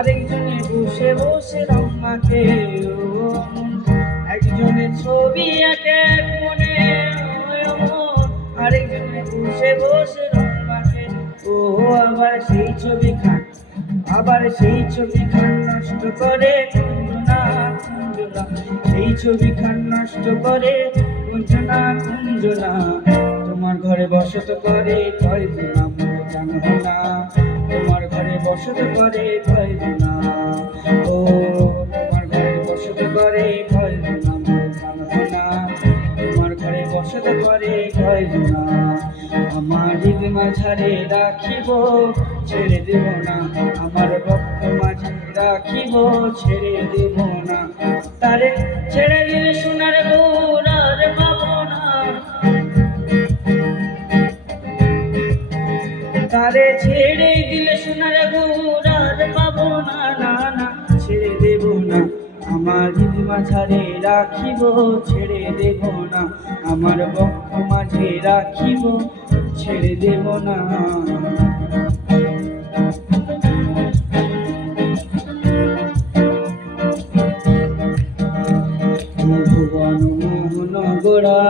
আরেকজনে বসে বসে রং মাখে। একজনে ছবি আঁকে মনে, আরেকজনে বসে বসে রং মাখে। ও আবার সেই ছবি খান, আবার সেই ছবি খান নষ্ট করে কুঞ্জনা কুঞ্জনা। সেই ছবি খান নষ্ট করে কুঞ্জনা কুঞ্জনা। তোমার ঘরে বসত করে কয়জনা মোর জানো না, তোমার ঘরে বসত করে কয়জনা। ও তোমার ঘরে বসত করে কয়জনা মোর জানো না, তোমার ঘরে বসত করে কয়জনা। আমার হৃদ মাঝারে রাখিব ছেড়ে দেব না, আমার বক্ষ মাঝে রাখিব ছেড়ে দেব না। তারে ছেড়ে দিলে সোনার গৌর আর পাবো না, তারে ছেড়ে দিলে সোনার গৌর আর পাবো না। না না ছেড়ে দেব না, আমার হৃদ মাঝারে রাখিব ছেড়ে দেব না, আমার বক্ষ মাঝে রাখিব ছেড়ে দেব না। ভুবন মোহন গোড়া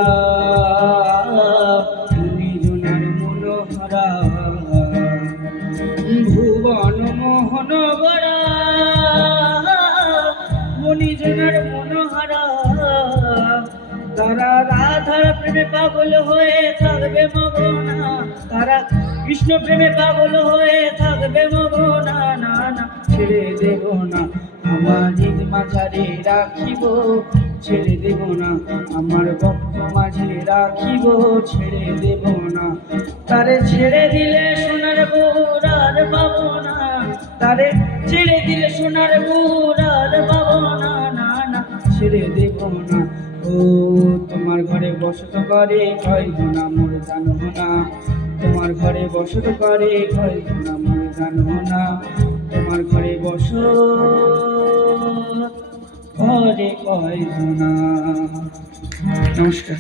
জনার মনোহরা, ভুবন মোহন গোড়া মণিজনার মনোহরা। তারা রাধার প্রেমে পাগল হয়ে থাকবে মগনা, তারা কৃষ্ণ প্রেমে পাগল হয়ে থাকবে মগনা। না না ছেড়ে দেব না, আমার হৃদ মাঝারে রাখিব ছেড়ে দেব না, আমার বক্ষ মাঝে রাখিব ছেড়ে দেব না। তারে ছেড়ে দিলে সোনার গৌর আর পাবো না, তারে ছেড়ে দিলে সোনার গৌর আর পাবো না। না না ছেড়ে দেব না। ও তোমার ঘরে বসত করে কয়জনা মোর জানো না, তোমার ঘরে বসত করে কয়জনা মোর জানো না, তোমার ঘরে বসত করে কয়জনা। নমস্কার।